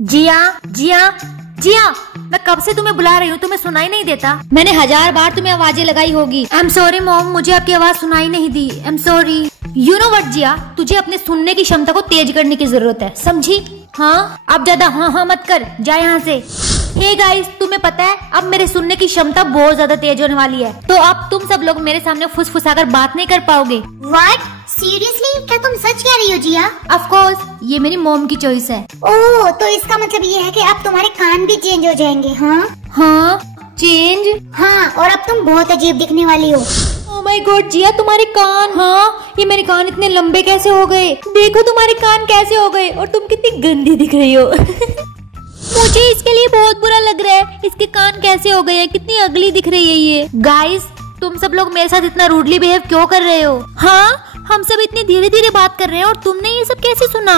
जिया जिया जिया, मैं कब से तुम्हें बुला रही हूँ, तुम्हें सुनाई नहीं देता? मैंने 1000 बार तुम्हें आवाजें लगाई होगी। आई एम सॉरी मॉम, मुझे आपकी आवाज सुनाई नहीं दी। I am sorry. You know what Jiya, तुझे अपने सुनने की क्षमता को तेज करने की जरूरत है, समझी? हाँ, अब ज्यादा हाँ हाँ मत कर, जा यहाँ से। हे गाइस, तुम्हें पता है अब मेरे सुनने की क्षमता बहुत ज्यादा तेज होने वाली है, तो अब तुम सब लोग मेरे सामने फुसफुसाकर बात नहीं कर पाओगे। व्हाट? सीरियसली? क्या तुम सच कह रही हो जिया? ऑफ कोर्स, ये मेरी मॉम की चॉइस है। ओह, तो इसका मतलब ये है कि अब तुम्हारे कान भी चेंज हो जाएंगे? हाँ हाँ, चेंज? हाँ, और अब तुम बहुत अजीब दिखने वाली हो। ओह माय गॉड जिया, तुम्हारे कान! हाँ, ये मेरे कान इतने लंबे कैसे हो गए? देखो तुम्हारे कान कैसे हो गए, और तुम कितनी गंदी दिख रही हो। मुझे इसके लिए बहुत बुरा लग रहा है, इसके कान कैसे हो गए हैं, कितनी अगली दिख रही है ये। गाइस, तुम सब लोग मेरे साथ इतना रूडली बिहेव क्यों कर रहे हो? हाँ, हम सब इतनी धीरे धीरे बात कर रहे हैं और तुमने ये सब कैसे सुना?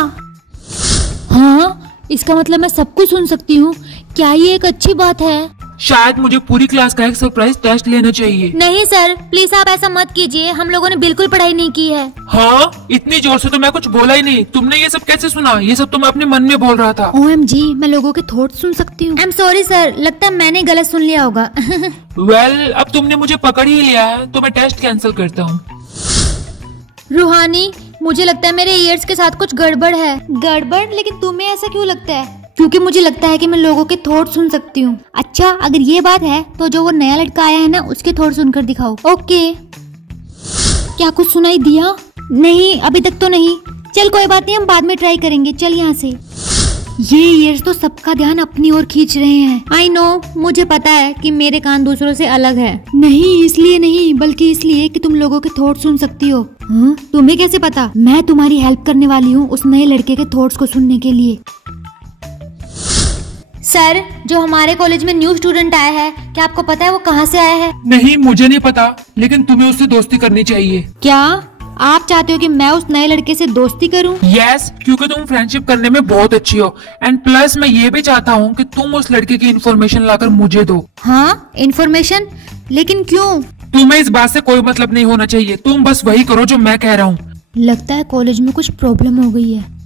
हाँ, इसका मतलब मैं सब कुछ सुन सकती हूँ। क्या ये एक अच्छी बात है? शायद मुझे पूरी क्लास का एक सरप्राइज टेस्ट लेना चाहिए। नहीं सर, प्लीज आप ऐसा मत कीजिए, हम लोगों ने बिल्कुल पढ़ाई नहीं की है। हाँ, इतनी जोर से तो मैं कुछ बोला ही नहीं। तुमने ये सब कैसे सुना? ये सब तो मैं अपने मन में बोल रहा था। OMG, मैं लोगों के थॉट सुन सकती हूँ। आई एम सॉरी सर, लगता है मैंने गलत सुन लिया होगा। वेल, अब तुमने मुझे पकड़ ही लिया है, तो मैं टेस्ट कैंसिल करता हूँ। रूहानी, मुझे लगता है मेरे ईयर्स के साथ कुछ गड़बड़ है। गड़बड़? लेकिन तुम्हें ऐसा क्यों लगता है? क्योंकि मुझे लगता है कि मैं लोगों के थॉट सुन सकती हूँ। अच्छा, अगर ये बात है तो जो वो नया लड़का आया है ना, उसके थॉट सुनकर दिखाओ। ओके। क्या कुछ सुनाई दिया? नहीं, अभी तक तो नहीं। चल कोई बात नहीं, हम बाद में ट्राई करेंगे। चल यहाँ से। ये ईयर्स तो सबका ध्यान अपनी ओर खींच रहे हैं। आई नो, मुझे पता है कि मेरे कान दूसरों से अलग है। नहीं, इसलिए नहीं, बल्कि इसलिए कि तुम लोगों के थॉट सुन सकती हो। हाँ? तुम्हें कैसे पता? मैं तुम्हारी हेल्प करने वाली हूँ उस नए लड़के के थॉट्स को सुनने के लिए। सर, जो हमारे कॉलेज में न्यू स्टूडेंट आया है, क्या आपको पता है वो कहाँ से आया है? नहीं, मुझे नहीं पता, लेकिन तुम्हें उससे दोस्ती करनी चाहिए। क्या आप चाहते हो कि मैं उस नए लड़के से दोस्ती करूं? यस, क्योंकि तुम फ्रेंडशिप करने में बहुत अच्छी हो। एंड प्लस मैं ये भी चाहता हूँ कि तुम उस लड़के की इन्फॉर्मेशन लाकर मुझे दो। हाँ, इन्फॉर्मेशन? लेकिन क्यों? तुम्हें इस बात से कोई मतलब नहीं होना चाहिए, तुम बस वही करो जो मैं कह रहा हूँ। लगता है कॉलेज में कुछ प्रॉब्लम हो गई है।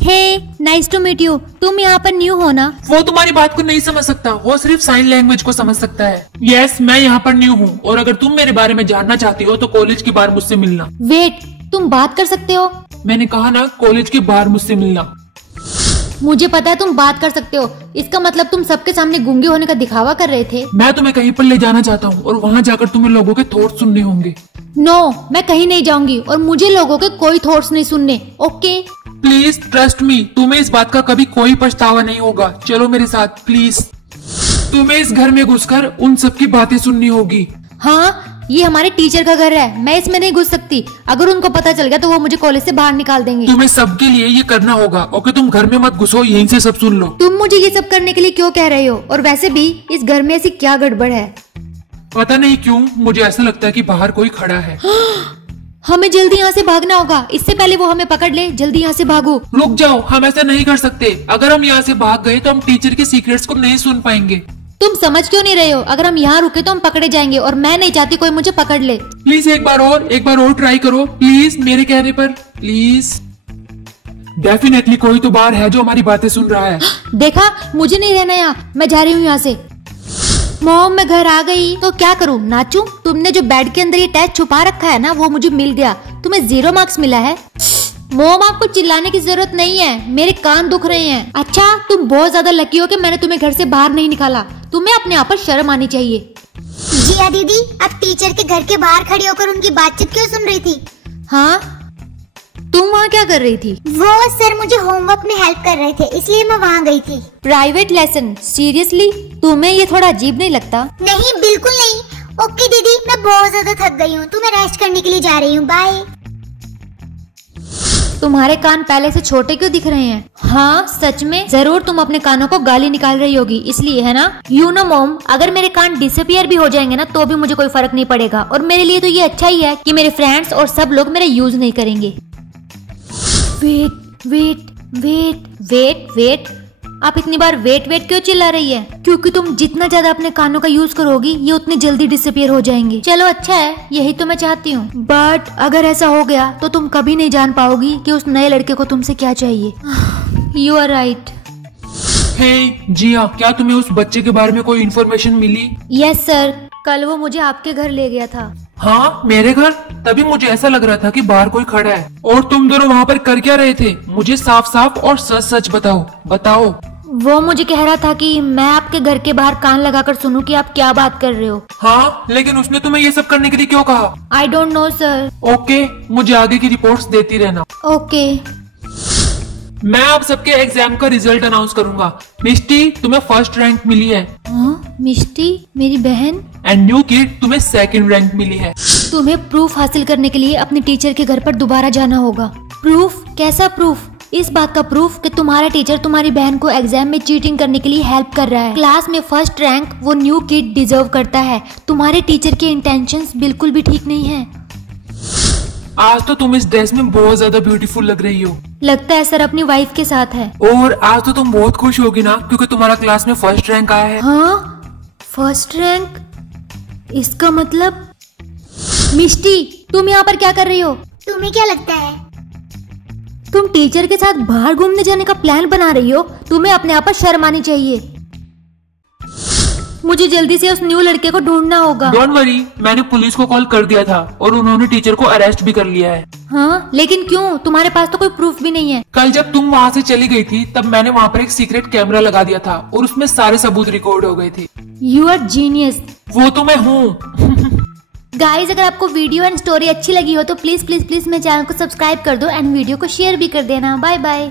हे, नाइस टू मीट यू। तुम यहाँ पर न्यू हो ना? वो तुम्हारी बात को नहीं समझ सकता, वो सिर्फ साइन लैंग्वेज को समझ सकता है। यस, मैं यहाँ पर न्यू हूँ, और अगर तुम मेरे बारे में जानना चाहती हो तो कॉलेज के बाहर मुझसे मिलना। वेट, तुम बात कर सकते हो? मैंने कहा ना, कॉलेज के बाहर मुझसे मिलना। मुझे पता है तुम बात कर सकते हो। इसका मतलब तुम सबके सामने गूंगे होने का दिखावा कर रहे थे। मैं तुम्हें कहीं पर ले जाना चाहता हूँ, और वहाँ जाकर तुम्हें लोगों के थॉट सुनने होंगे। नो, मैं कहीं नहीं जाऊंगी, और मुझे लोगों के कोई थॉट्स नहीं सुनने। ओके? प्लीज ट्रस्ट मी, तुम्हें इस बात का कभी कोई पछतावा नहीं होगा। चलो मेरे साथ प्लीज। तुम्हें इस घर में घुसकर उन सब की बातें सुननी होगी। हाँ, ये हमारे टीचर का घर है, मैं इसमें नहीं घुस सकती। अगर उनको पता चल गया तो वो मुझे कॉलेज से बाहर निकाल देंगे। तुम्हें सबके लिए ये करना होगा। ओके, तुम घर में मत घुसो, यहीं से सब सुन लो। तुम मुझे ये सब करने के लिए क्यों कह रहे हो? और वैसे भी इस घर में ऐसी क्या गड़बड़ है? पता नहीं क्यों मुझे ऐसा लगता है कि बाहर कोई खड़ा है। हमें जल्दी यहाँ से भागना होगा, इससे पहले वो हमें पकड़ ले। जल्दी यहाँ से भागो। रुक जाओ, हम ऐसा नहीं कर सकते। अगर हम यहाँ से भाग गए तो हम टीचर के सीक्रेट्स को नहीं सुन पाएंगे। तुम समझ क्यों नहीं रहे हो? अगर हम यहाँ रुके तो हम पकड़े जाएंगे, और मैं नहीं चाहती कोई मुझे पकड़ ले। प्लीज एक बार और ट्राई करो प्लीज, मेरे कहने पर प्लीज। डेफिनेटली कोई तो बाहर है जो हमारी बातें सुन रहा है। देखा, मुझे नहीं रहना यहाँ, मैं जा रही हूँ यहाँ से। मॉम, मैं घर आ गई, तो क्या करूँ? नाचूं? तुमने जो बेड के अंदर ये टेस्ट छुपा रखा है ना, वो मुझे मिल गया। तुम्हें 0 मार्क्स मिला है। मॉम, आपको चिल्लाने की जरूरत नहीं है, मेरे कान दुख रहे हैं। अच्छा, तुम बहुत ज्यादा लकी हो कि मैंने तुम्हें घर से बाहर नहीं निकाला। तुम्हें अपने आप पर शर्म आनी चाहिए। जिया दीदी, अब टीचर के घर के बाहर खड़ी होकर उनकी बातचीत क्यों सुन रही थी? हाँ, तुम वहाँ क्या कर रही थी? वो सर मुझे होमवर्क में हेल्प कर रहे थे, इसलिए मैं वहाँ गई थी। Private lesson? सीरियसली? तुम्हें ये थोड़ा अजीब नहीं लगता? नहीं, बिल्कुल नहीं। ओके दीदी, मैं बहुत ज्यादा थक गई हूँ, तो मैं रेस्ट करने के लिए जा रही हूँ। बाय। तुम्हारे कान पहले से छोटे क्यों दिख रहे हैं? हाँ, सच में जरूर तुम अपने कानों को गाली निकाल रही होगी, इसलिए है ना? यू नो मॉम, अगर मेरे कान डिसअपियर भी हो जाएंगे ना, तो भी मुझे कोई फर्क नहीं पड़ेगा, और मेरे लिए तो ये अच्छा ही है कि मेरे फ्रेंड्स और सब लोग मेरा यूज नहीं करेंगे। Wait wait wait wait wait, आप इतनी बार वेट क्यों चिल्ला रही है? क्योंकि तुम जितना ज्यादा अपने कानों का यूज करोगी ये उतनी जल्दी डिसअपियर हो जाएंगी। चलो अच्छा है, यही तो मैं चाहती हूँ। बट अगर ऐसा हो गया तो तुम कभी नहीं जान पाओगी कि उस नए लड़के को तुमसे क्या चाहिए। You are right. Hey Jiya, क्या तुम्हें उस बच्चे के बारे में कोई इन्फॉर्मेशन मिली? यस सर, कल वो मुझे आपके घर ले गया था। हाँ, मेरे घर? तभी मुझे ऐसा लग रहा था कि बाहर कोई खड़ा है। और तुम दोनों वहाँ पर कर क्या रहे थे? मुझे साफ साफ और सच सच बताओ। वो मुझे कह रहा था कि मैं आपके घर के बाहर कान लगाकर सुनूं कि आप क्या बात कर रहे हो। हाँ, लेकिन उसने तुम्हें ये सब करने के लिए क्यों कहा? I don't know sir. Okay, मुझे आगे की रिपोर्ट्स देती रहना। ओके। मैं आप सबके एग्जाम का रिजल्ट अनाउंस करूंगा। मिष्टी, तुम्हें फर्स्ट रैंक मिली है। मिष्टी मेरी बहन। एंड न्यू किड, तुम्हें सेकंड रैंक मिली है। तुम्हें प्रूफ हासिल करने के लिए अपने टीचर के घर पर दोबारा जाना होगा। प्रूफ? कैसा प्रूफ? इस बात का प्रूफ कि तुम्हारा टीचर तुम्हारी बहन को एग्जाम में चीटिंग करने के लिए हेल्प कर रहा है। क्लास में फर्स्ट रैंक वो न्यू किड डिजर्व करता है। तुम्हारे टीचर के इंटेंशंस बिल्कुल भी ठीक नहीं है। आज तो तुम इस ड्रेस में बहुत ज्यादा ब्यूटीफुल लग रही हो। लगता है सर अपनी वाइफ के साथ है। और आज तो तुम बहुत खुश होगी ना, क्योंकि तुम्हारा क्लास में फर्स्ट रैंक आया है। हाँ, फर्स्ट रैंक? इसका मतलब मिष्टी, तुम यहाँ पर क्या कर रही हो? तुम्हें क्या लगता है? तुम टीचर के साथ बाहर घूमने जाने का प्लान बना रही हो? तुम्हें अपने आप पर शर्म आनी चाहिए। मुझे जल्दी से उस न्यू लड़के को ढूंढना होगा। डोंट वरी, मैंने पुलिस को कॉल कर दिया था और उन्होंने टीचर को अरेस्ट भी कर लिया है। हाँ, लेकिन क्यों? तुम्हारे पास तो कोई प्रूफ भी नहीं है। कल जब तुम वहाँ से चली गई थी तब मैंने वहाँ पर एक सीक्रेट कैमरा लगा दिया था और उसमें सारे सबूत रिकॉर्ड हो गए थे। You are genius. वो तो मैं हूँ। गाइज, अगर आपको वीडियो एंड स्टोरी अच्छी लगी हो तो प्लीज प्लीज प्लीज मेरे चैनल को सब्सक्राइब कर दो एंड वीडियो को शेयर भी कर देना। Bye bye.